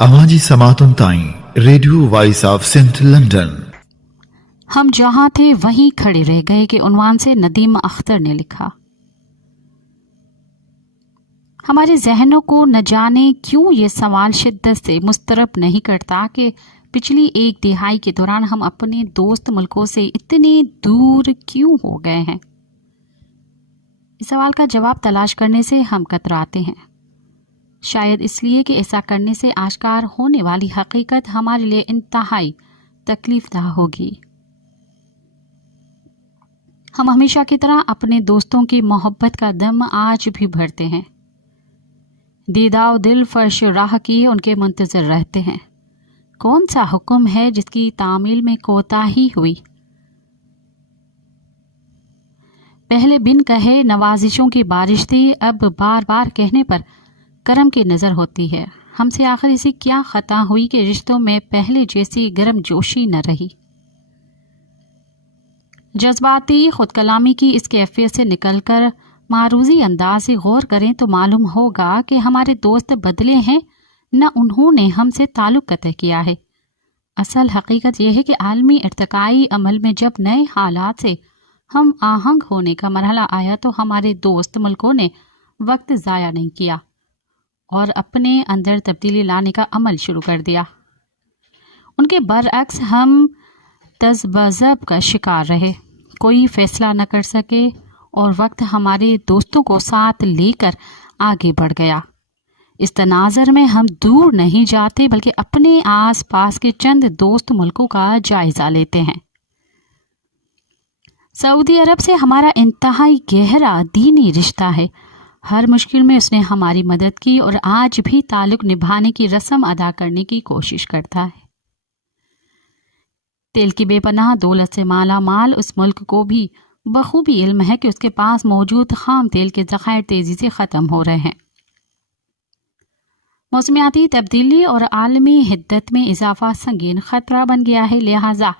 आवाज़ी समातुन ताईं radio voice of saint London. हम जहां थे वहीं खड़े रह गए के उन्वान से नदीम अख्तर ने लिखा। हमारे जहनों को न जाने क्यों ये सवाल शिद्दत से मुस्तरब नहीं करता कि पिछली एक दिहाई के दौरान हम अपने दोस्त मुल्कों से इतने दूर क्यों हो गए हैं। इस सवाल का जवाब तलाश करने से हम कतराते हैं, शायद इसलिए कि ऐसा करने से आश्कार होने वाली हकीकत हमारे लिए इंतहाई तकलीफदह होगी। हम हमेशा की तरह अपने दोस्तों की मोहब्बत का दम आज भी भरते हैं। दीदाव दिल फर्श राह किए उनके मुंतजर रहते हैं। कौन सा हुक्म है जिसकी तामील में कोताही हुई। पहले बिन कहे नवाजिशों की बारिश थी, अब बार बार कहने पर करम की नजर होती है। हमसे आखिर ऐसी क्या खता हुई कि रिश्तों में पहले जैसी गर्म जोशी न रही। जज्बाती खुद कलामी की इस कैफियत से निकलकर मारूजी अंदाज से गौर करें तो मालूम होगा कि हमारे दोस्त बदले हैं, न उन्होंने हमसे ताल्लुक कतई किया है। असल हकीकत यह है कि आलमी इर्तिकाई अमल में जब नए हालात से हम आहंग होने का मरहला आया तो हमारे दोस्त मुल्कों ने वक्त ज़ाया नहीं किया और अपने अंदर तब्दीली लाने का अमल शुरू कर दिया। उनके बरअक्स हम तज़बज़ब का शिकार रहे, कोई फैसला न कर सके और वक्त हमारे दोस्तों को साथ लेकर आगे बढ़ गया। इस तनाज़र में हम दूर नहीं जाते बल्कि अपने आस पास के चंद दोस्त मुल्कों का जायजा लेते हैं। सऊदी अरब से हमारा इंतहाई गहरा दीनी रिश्ता है। हर मुश्किल में उसने हमारी मदद की और आज भी ताल्लुक निभाने की रस्म अदा करने की कोशिश करता है। तेल की बेपनाह दौलत से माला माल उस मुल्क को भी बखूबी इल्म है कि उसके पास मौजूद खाम तेल के ज़खायर तेजी से ख़त्म हो रहे हैं। मौसमियाती तब्दीली और आलमी हिद्दत में इजाफा संगीन खतरा बन गया है, लिहाजा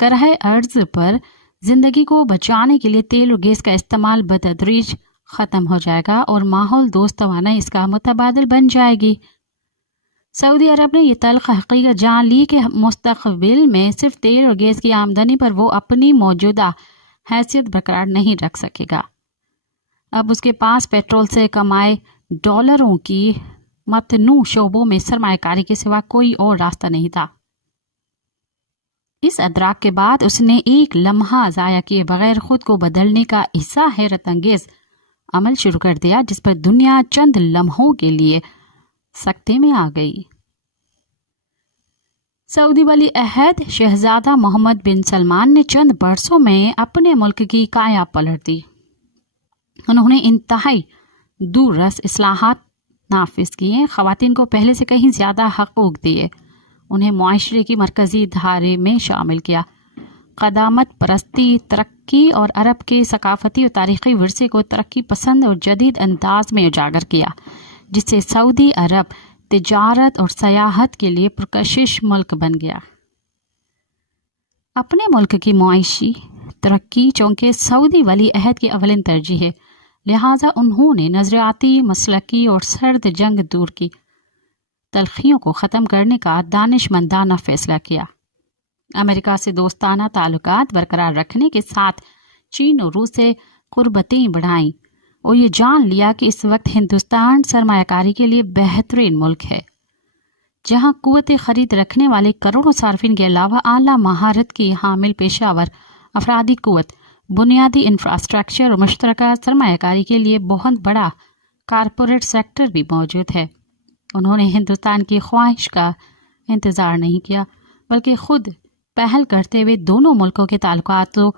करह अर्ज पर जिंदगी को बचाने के लिए तेल और गैस का इस्तेमाल बतदरीज ख़त्म हो जाएगा और माहौल दोस्त तवानाई इसका मुतबादिल बन जाएगी। सऊदी अरब ने यह तल्ख हकीकत जान ली कि मुस्तक़बिल में सिर्फ तेल और गैस की आमदनी पर वो अपनी मौजूदा हैसियत बरकरार नहीं रख सकेगा। अब उसके पास पेट्रोल से कमाए डॉलरों की मतनू शोबों में सरमायाकारी के सिवा कोई और रास्ता नहीं था। इस अदराक के बाद उसने एक लम्हा ज़ाया किए बगैर खुद को बदलने का ऐसा हैरत अंगेज अमल शुरू कर दिया जिस पर दुनिया चंद लम्हों के लिए सकते में आ गई। सऊदी वली अहद शहजादा मोहम्मद बिन सलमान ने चंद बरसों में अपने मुल्क की काया पलट दी। उन्होंने इंतहाई दूररस इस्लाहात नाफिज किए, ख़वातीन को पहले से कहीं ज़्यादा हकूक़ दिए, उन्हें मुआशरे की मरकज़ी धारे में शामिल किया, क़दामत परस्ती, तरक्की और अरब के सकाफ़ती और तारीख़ी विरसे को तरक्की पसंद और जदीद अंदाज में उजागर किया, जिससे सऊदी अरब तिजारत और सयाहत के लिए पुरकशिश मुल्क बन गया। अपने मुल्क की मुआइशी तरक्की चूँकि सऊदी वली अहद की अवलिन तरजीह है, लिहाजा उन्होंने नज़रियाती, मसलकी और सर्द जंग दूर की तलखियों को ख़त्म करने का दानिशमंदाना फैसला किया। अमेरिका से दोस्ताना ताल्लुकात बरकरार रखने के साथ चीन और रूस से कुर्बतें बढ़ाईं और ये जान लिया कि इस वक्त हिंदुस्तान सरमायाकारी के लिए बेहतरीन मुल्क है, जहां कुव्वत खरीद रखने वाले करोड़ों सार्फिन के अलावा आला महारत की हामिल पेशावर अफरादी कुव्वत, बुनियादी इंफ्रास्ट्रक्चर और मुश्तरका सरमायाकारी के लिए बहुत बड़ा कारपोरेट सेक्टर भी मौजूद है। उन्होंने हिंदुस्तान की ख्वाहिश का इंतज़ार नहीं किया बल्कि खुद पहल करते हुए दोनों मुल्कों के ताल्लुकातों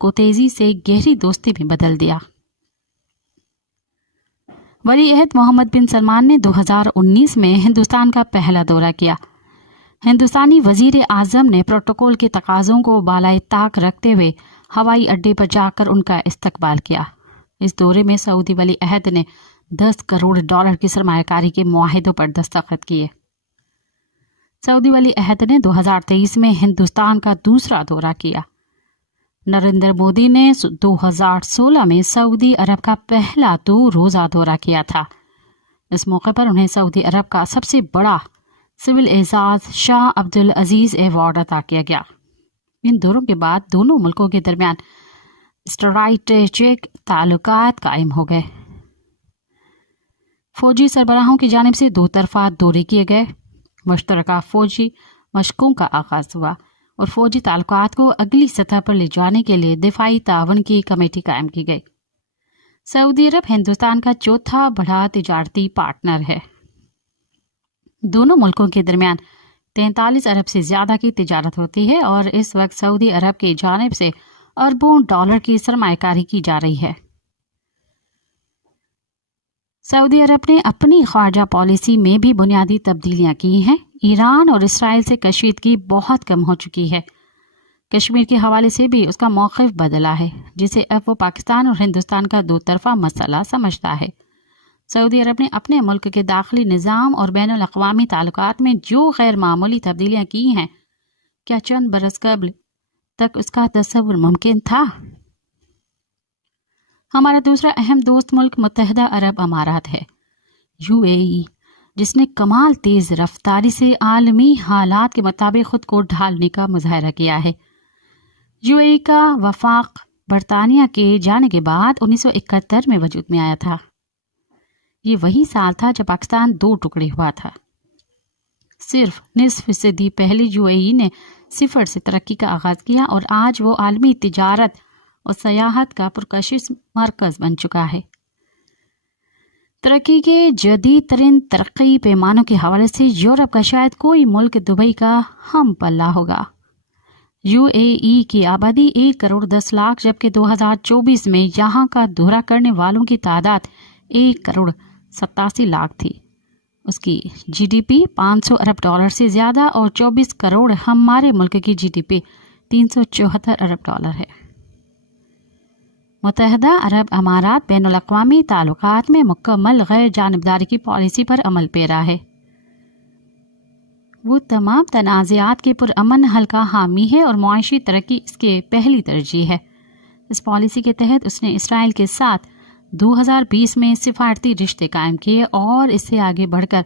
को तेज़ी से गहरी दोस्ती में बदल दिया। वली अहद मोहम्मद बिन सलमान ने 2019 में हिंदुस्तान का पहला दौरा किया। हिंदुस्तानी वजीर आज़म ने प्रोटोकॉल के तकाज़ों को बालाए ताक रखते हुए हवाई अड्डे पर जाकर उनका इस्तकबाल किया। इस दौरे में सऊदी वली अहद ने 10 करोड़ डॉलर की सरमायाकारी के मुआहिदों पर दस्तखत किए। सऊदी वली अहद ने 2023 में हिंदुस्तान का दूसरा दौरा किया। नरेंद्र मोदी ने 2016 में सऊदी अरब का पहला 2 रोज़ा दौरा किया था। इस मौके पर उन्हें सऊदी अरब का सबसे बड़ा सिविल एजाज शाह अब्दुल अजीज एवॉर्ड अता किया गया। इन दौरों के बाद दोनों मुल्कों के दरमियान स्ट्रैटेजिक ताल्लुकात कायम हो गए। फौजी सरबराहों की जानिब से दो तरफा दौरे किए गए। मुश्तरका फौजी मशकों का आगाज हुआ और फौजी ताल्लुकात को अगली सतह पर ले जाने के लिए दिफाई तावन की कमेटी कायम की गई। सऊदी अरब हिंदुस्तान का चौथा बड़ा तिजारती पार्टनर है। दोनों मुल्कों के दरमियान 43 अरब से ज्यादा की तिजारत होती है और इस वक्त सऊदी अरब की जानिब से अरबों डॉलर की सरमायाकारी की जा रही है। सऊदी अरब ने अपनी ख्वारजा पॉलिसी में भी बुनियादी तब्दीलियां की हैं। ईरान और इसराइल से कशीदगी बहुत कम हो चुकी है। कश्मीर के हवाले से भी उसका मौक़िफ़ बदला है, जिसे अब वो पाकिस्तान और हिंदुस्तान का दो तरफा मसला समझता है। सऊदी अरब ने अपने मुल्क के दाखिली निज़ाम और बैनुल अक़वामी ताल्लुकात में जो गैर मामूली तब्दीलियां की हैं, क्या चंद बरस कबल तक उसका तस्वुर मुमकिन था? हमारा दूसरा अहम दोस्त मुल्क मुत्तहिदा अरब अमारात है, UAE, जिसने कमाल तेज रफ्तारी से आलमी हालात के मुताबिक खुद को ढालने का मुजाहरा किया है। UAE का वफाक बरतानिया के जाने के बाद 1971 में वजूद में आया था। ये वही साल था जब पाकिस्तान दो टुकड़े हुआ था। सिर्फ निस्फ सदी पहले UAE ने सिफर से तरक्की का आगाज किया और आज वो आलमी तिजारत और सयाहत का पुरकशिश मरकज बन चुका है। तरक्की के जदीद तरीन तरक्की पैमानों के हवाले से यूरोप का शायद कोई मुल्क दुबई का हम पल्ला होगा। UAE की आबादी 1 करोड़ 10 लाख, जबकि 2024 में यहाँ का दौरा करने वालों की तादाद 1 करोड़ 87 लाख थी। उसकी GDP 500 अरब डॉलर से ज़्यादा और 24 करोड़ हमारे मुल्क की GDP 374 अरब डॉलर है। मुत्तहिदा अरब अमारात बैनुल अक़वामी ताल्लुकात में मुकम्मल गैर जानिबदारी की पॉलिसी पर अमल पेरा है। वो तमाम तनाज़ात के पुरअमन हल का हामी है और मुआशी तरक्की इसके पहली तरजीह है। इस पॉलिसी के तहत उसने इसराइल के साथ 2020 में सिफारती रिश्ते कायम किए और इससे आगे बढ़कर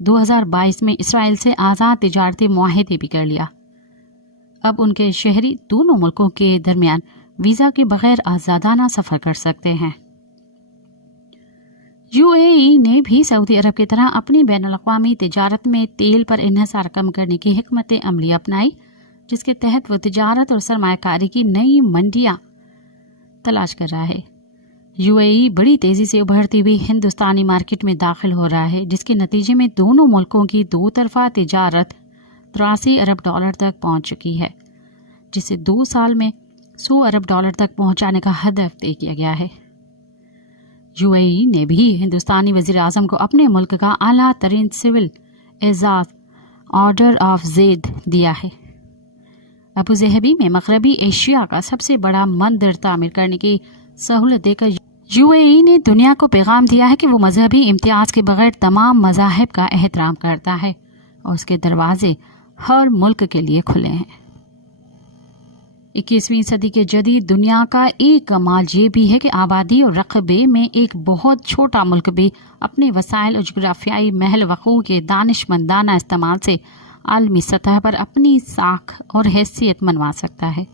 2022 में इसराइल से आज़ाद तिजारती मुआहदे भी कर लिया। अब उनके शहरी दोनों मुल्कों के दरमियान वीज़ा के बगैर आज़ादाना सफ़र कर सकते हैं। UAE ने भी सऊदी अरब की तरह अपनी बैनुल अक़वामी तिजारत में तेल पर इन्हिसार कम करने की हिकमत अमली अपनाई, जिसके तहत वो तिजारत और सरमायाकारी की नई मंडियाँ तलाश कर रहा है। UAE बड़ी तेज़ी से उभरती हुई हिंदुस्तानी मार्केट में दाखिल हो रहा है, जिसके नतीजे में दोनों मुल्कों की दो तरफा तिजारत 83 अरब डॉलर तक पहुँच चुकी है, जिसे 2 साल में 100 अरब डॉलर तक पहुँचाने का हदफ तय किया गया है। UAE ने भी हिंदुस्तानी वज़ीर आज़म को अपने मुल्क का आला तरीन सिविल एजाज ऑर्डर ऑफ ज़ेद दिया है। अबू ज़हबी में मग़रबी एशिया का सबसे बड़ा मंदिर तामीर करने की सहूलत देकर UAE ने दुनिया को पैगाम दिया है कि वो मजहबी इम्तियाज़ के बगैर तमाम मज़ाहिब का एहतराम करता है और उसके दरवाजे हर मुल्क के लिए खुले हैं। 21वीं सदी के जदीद दुनिया का एक कमाल ये भी है कि आबादी और रकबे में एक बहुत छोटा मुल्क भी अपने वसाइल और जुग्राफियाई महल वक़ू के दानिशमंदाना इस्तेमाल से आलमी सतह पर अपनी साख और हैसियत मनवा सकता है।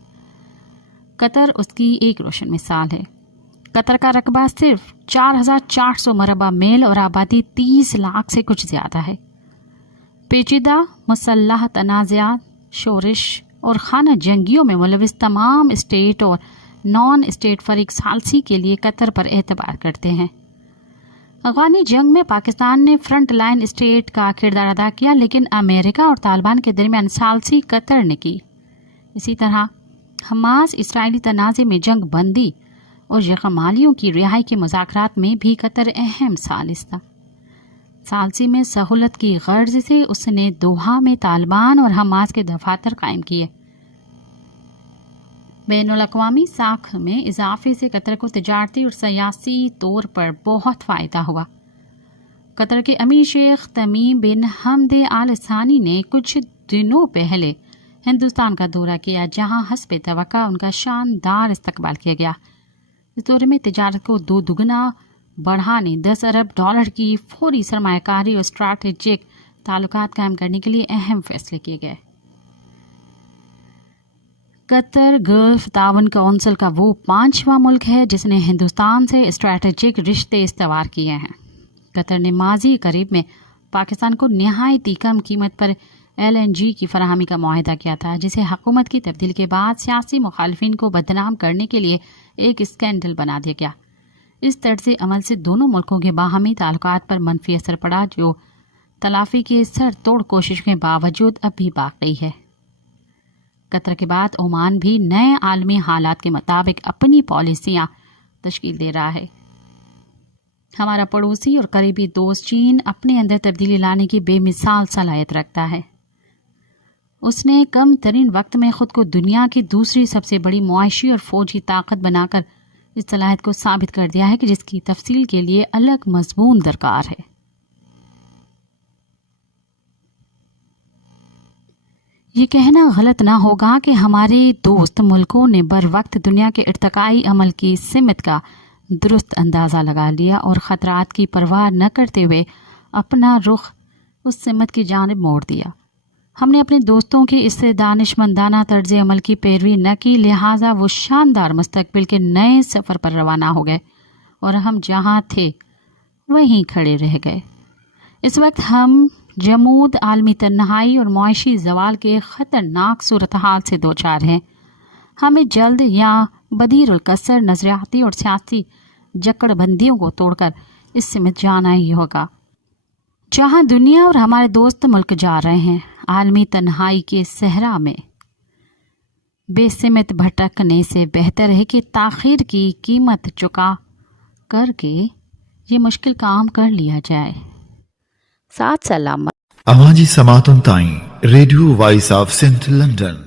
कतर उसकी एक रोशन मिसाल है। कतर का रकबा सिर्फ 4,400 मरबा मील और आबादी 30 लाख से कुछ ज़्यादा है। पेचीदा मुसल्लह तनाज़ात, शोरिश और खाना जंगियों में मुलविस तमाम स्टेट और नॉन स्टेट फरीक सालसी के लिए कतर पर एतबार करते हैं। अफ़गानी जंग में पाकिस्तान ने फ्रंट लाइन स्टेट का किरदार अदा किया, लेकिन अमेरिका और तालिबान के दरमियान सालसी कतर ने की। इसी तरह हमास इसराइली तनाज़े में जंग बंदी और यकमालियों की रिहाई के मुज़ाकरात में भी कतर अहम सालिस था। सालसी में सहूलत की गर्ज से उसने दोहा में तालिबान और हमास के दफातर कायम किए। बैनुल अक़वामी साख में इजाफे से कतर को तिजारती और सियासी तौर पर बहुत फ़ायदा हुआ। कतर के अमीर शेख तमीम बिन हमद आल सानी ने कुछ दिनों पहले हिंदुस्तान का दौरा किया, जहां हस्ब तवक्का उनका शानदार इस्तकबाल किया गया। इस दौरे में तिजारत को 2 दुगना बढ़ाने 10 अरब डॉलर की फौरी सरमायाकारी और स्ट्रैटेजिक ताल्लुकात कायम करने के लिए अहम फैसले किए गए। कतर गल्फ तावन कौंसिल का वो 5वां मुल्क है जिसने हिंदुस्तान से स्ट्रैटेजिक रिश्ते इस्तवार किए हैं। कतर ने माजी करीब में पाकिस्तान को नहायती कम कीमत पर LNG की फराहमी का मुआहदा किया था, जिसे हुकूमत की तब्दीली के बाद सियासी मुखालफिन को बदनाम करने के लिए एक स्कैंडल बना दिया गया। इस तर्ज़ अमल से दोनों मुल्कों के बाहमी ताल्लुकात पर मनफी असर पड़ा, जो तलाफी के सर तोड़ कोशिश के बावजूद अब भी बाकी है। कतर के बाद ओमान भी नए आलमी हालात के मुताबिक अपनी पॉलिसियाँ तश्कील दे रहा है। हमारा पड़ोसी और करीबी दोस्त चीन अपने अंदर तब्दीली लाने की बेमिसाल सलाहियत रखता है। उसने कम तरीन वक्त में खुद को दुनिया की दूसरी सबसे बड़ी मुआशी और फौजी ताकत बनाकर इस सलाहियत को साबित कर दिया है कि जिसकी तफसील के लिए अलग मजमून दरकार है। ये कहना गलत ना होगा कि हमारे दोस्त मुल्कों ने बर वक्त दुनिया के इर्तकाई अमल की सिमत का दुरुस्त अंदाज़ा लगा लिया और ख़तरात की परवाह न करते हुए अपना रुख उस सिमत की जानिब मोड़ दिया। हमने अपने दोस्तों की इससे दानिशमंदाना तर्ज अमल की पैरवी न की, लिहाजा वो शानदार मुस्तकबिल के नए सफ़र पर रवाना हो गए और हम जहाँ थे वहीं खड़े रह गए। इस वक्त हम जमूद आलमी तन्हाई और मुआशी जवाल के ख़तरनाक सूरत हाल से दो चार हैं। हमें जल्द या बदीरुल कसर नजरियाती और सियासी जकड़बंदियों को तोड़कर इस सिमत जाना ही होगा जहाँ दुनिया और हमारे दोस्त मुल्क जा रहे हैं। आलमी तन्हाई के सहरा में बेसिमत भटकने से बेहतर है कि ताखीर की कीमत चुका करके ये मुश्किल काम कर लिया जाए। साथ सलामत अवाजी समातुन ताई radio voice of saint London